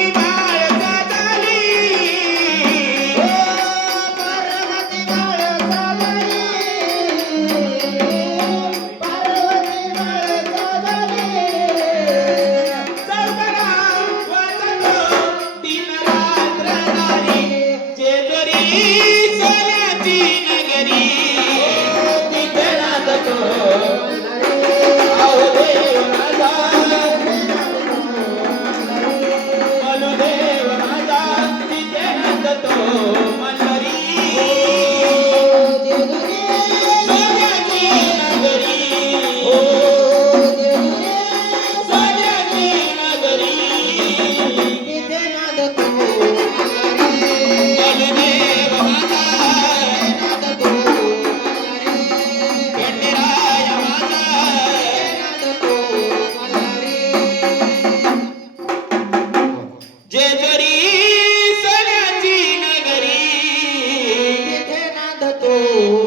way back. Jejuri सोन्याची नगरी तिथे नांदतो.